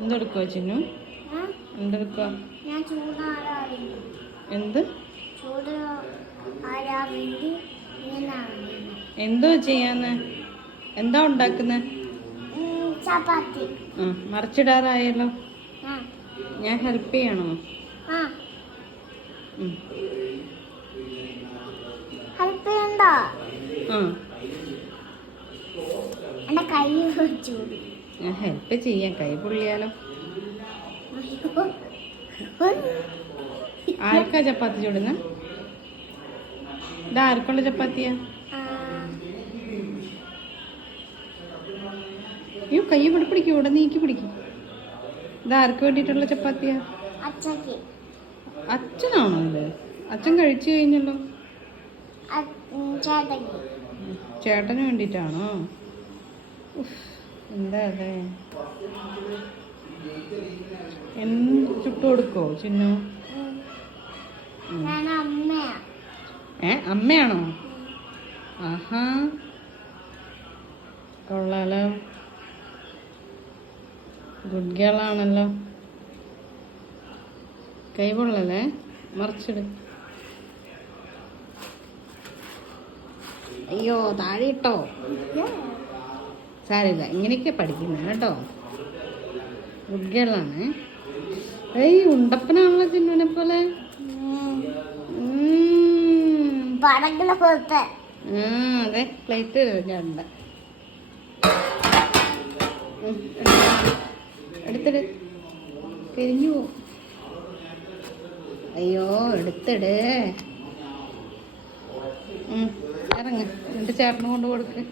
എന്തെടുക്കുവാ ചിന്നു? എന്തെടുക്കുക? എന്ത് എന്തോ ചെയ്യാന്ന്? എന്താ ഉണ്ടാക്കുന്നെ? ചപ്പാത്തി. മറിച്ചിടാറായല്ലോ. ഞാൻ ഹെൽപ്പ് ചെയ്യണോ? ഹെൽപ്പ് ചെയ്യണ്ട. എന്റെ കൈ വെച്ചു. ഞാൻ ഹെൽപ്പ് ചെയ്യാം. കൈ പൊള്ളിയാലോ. ആർക്കാ ചപ്പാത്തി ചൂടുന്ന? ഇത് ആർക്കുള്ള ചപ്പാത്തിയാ? അയ്യോ, കൈ പിടിക്കും. ഇവിടെ നീക്കി പിടിക്കും. ഇത് ആർക്ക് വേണ്ടിയിട്ടുള്ള ചപ്പാത്തിയാ? അച്ഛനാണോ ഇത്? അച്ഛൻ കഴിച്ചു കഴിഞ്ഞല്ലോ. ചേട്ടന് വേണ്ടിയിട്ടാണോ? എന്താ അതെ, എന്ത് ചുട്ടു കൊടുക്കോ ചിന്നു? അമ്മയാണോ? ആഹാ, കൊള്ളാലോ. ഗുഡ് ഗേൾ ആണല്ലോ. കൈ പൊള്ളല്ലേ, മറിച്ചിട്. അയ്യോ, താഴെ ഇട്ടോ. സാരമില്ല, ഇങ്ങനെയൊക്കെ പഠിക്കുന്നത് കേട്ടോ. ഗുഡ് ഗേളാണ്. ഏയ്, ഉണ്ടപ്പനാണല്ലോ ചിന്നുവിനെ പോലെ. അതെ, പ്ലേറ്റ് ഉണ്ട്. എടുത്തിട്, കരിഞ്ഞു പോവും. അയ്യോ, എടുത്തിട്. ഇറങ്ങ്, എൻ്റെ ചേട്ടന് കൊണ്ട് കൊടുക്ക്.